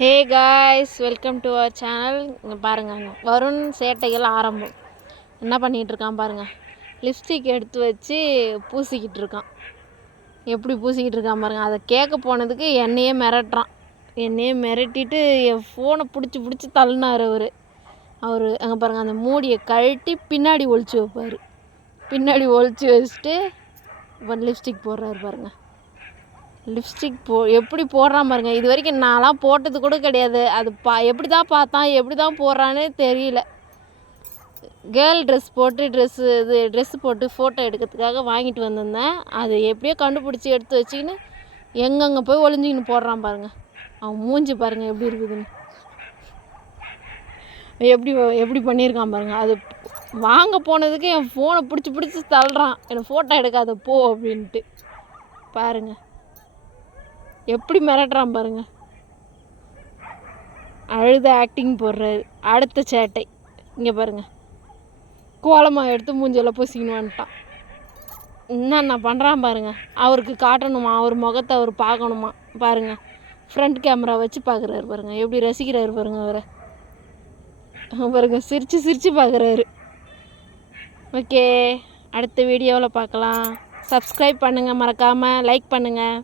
Hey guys, welcome to our channel. இங்கே பாருங்கள், வருண் சேட்டைகள் ஆரம்பம். என்ன பண்ணிகிட்டு இருக்கான் பாருங்கள். லிப்ஸ்டிக் எடுத்து வச்சு பூசிக்கிட்டு இருக்கான். எப்படி பூசிக்கிட்டு இருக்கான் பாருங்கள். அதை கேட்க போனதுக்கு என்னையே மிரட்டுறான். என்னையே மிரட்டிட்டு என் ஃபோனை பிடிச்சி தள்ளினார் அவர் அங்கே பாருங்கள். அந்த மூடியை கழட்டி பின்னாடி ஒழிச்சு வைப்பார். பின்னாடி ஒழிச்சு வச்சுட்டு இப்போ லிப்ஸ்டிக் போடுறாரு பாருங்கள். லிப்ஸ்டிக் எப்படி போடுறான் பாருங்கள். இது வரைக்கும் நான்லாம் போட்டது கூட கிடையாது. அது எப்படி தான் பார்த்தான், எப்படி தான் போடுறான்னு தெரியல. கேர்ள் ட்ரெஸ்ஸு போட்டு ஃபோட்டோ எடுக்கிறதுக்காக வாங்கிட்டு வந்திருந்தேன். அது எப்படியோ கண்டுபிடிச்சி எடுத்து வச்சுக்கின்னு எங்கெங்கே போய் ஒளிஞ்சிக்கின்னு போடுறான் பாருங்கள். அவன் மூஞ்சி பாருங்கள் எப்படி இருக்குதுன்னு. எப்படி பண்ணியிருக்கான் பாருங்கள். அது வாங்க போனதுக்கு என் ஃபோனை பிடிச்சி தள்ளுறான். என்னை ஃபோட்டோ எடுக்காத போ அப்படின்ட்டு. பாருங்கள் எப்படி மிரட்டுறான் பாருங்க. அழுத ஆக்டிங் போடுறாரு. அடுத்த சேட்டை இங்கே பாருங்க. கோலமாக எடுத்து மூஞ்செல்லாம் பூசிக்கின்னு வந்துட்டான். என்னென்ன பண்ணுறான் பாருங்க. அவருக்கு காட்டணுமா, அவர் முகத்தை அவர் பார்க்கணுமா பாருங்க. ஃப்ரண்ட் கேமரா வச்சு பார்க்குறாரு பாருங்க. எப்படி ரசிக்கிறாரு பாருங்க. அவரை பாருங்க, சிரித்து பார்க்குறாரு. ஓகே, அடுத்த வீடியோவில் பார்க்கலாம். சப்ஸ்கிரைப் பண்ணுங்கள், மறக்காமல் லைக் பண்ணுங்கள்.